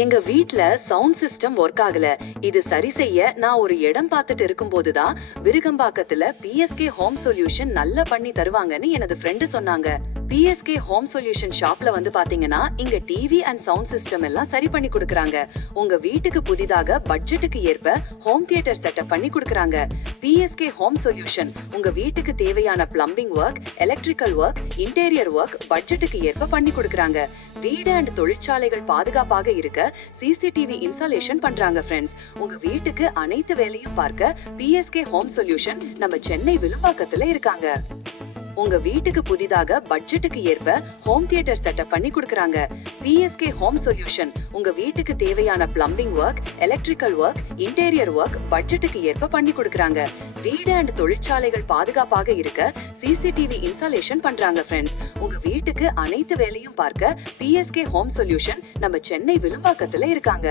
எங்க வீட்ல sound system work ஆகல. இது சரி செய்ய நான் ஒரு இடம் பார்த்துட்டு இருக்கும்போதுதான் விருகம்பாக்கத்துல பிஎஸ்கே ஹோம் சொல்யூஷன் நல்லா பண்ணி தருவாங்கன்னு எனது ஃப்ரெண்டு சொன்னாங்க. பிஎஸ்கே ஹோம் சொல்யூஷன் ஷாப்ல வந்து பாத்தீங்கன்னா இங்க டிவி அண்ட் சவுண்ட் சிஸ்டம் எல்லாம் சரி பண்ணி கொடுக்கறாங்க. உங்க வீட்டுக்கு புதிதாக பட்ஜெட்டுக்கு ஏற்ப ஹோம் தியேட்டர் செட்டப் பண்ணி கொடுக்கறாங்க. பிஎஸ்கே ஹோம் சொல்யூஷன் உங்க வீட்டுக்கு தேவையான plumbing work, electrical work, interior work பட்ஜெட்டுக்கு ஏற்ப பண்ணி கொடுக்கறாங்க. வீடு அண்ட் தொழிற்சாலைகள் பாதுகாப்பாக இருக்க சிசிடிவி இன்ஸ்டாலேஷன் பண்றாங்க. ஃப்ரெண்ட்ஸ், உங்க வீட்டுக்கு அனைத்து வேலையும் பார்க்க பிஎஸ்கே ஹோம் சொல்யூஷன் நம்ம சென்னை விழுப்பாக்கத்துல இருக்காங்க. உங்க வீட்டுக்கு புதிதாக பட்ஜெட்டுக்கு ஏற்ப ஹோம் தியேட்டர் செட்டப் பண்ணி கொடுக்கறாங்க. பிஎஸ்கே ஹோம் சொல்யூஷன் உங்க வீட்டுக்கு தேவையான plumbing work, electrical work, interior work பட்ஜெட்டுக்கு ஏற்ப பண்ணி கொடுக்கறாங்க. வீடு அண்ட் தொழிற்சாலைகள் பாதுகாப்பாக இருக்க சிசிடிவி இன்ஸ்டாலேஷன் பண்றாங்க. ஃப்ரெண்ட்ஸ், உங்க வீட்டுக்கு அனைத்து வேலையும் பார்க்க பிஎஸ்கே ஹோம் சொல்யூஷன் நம்ம சென்னை விழுப்பாக்கத்துல இருக்காங்க.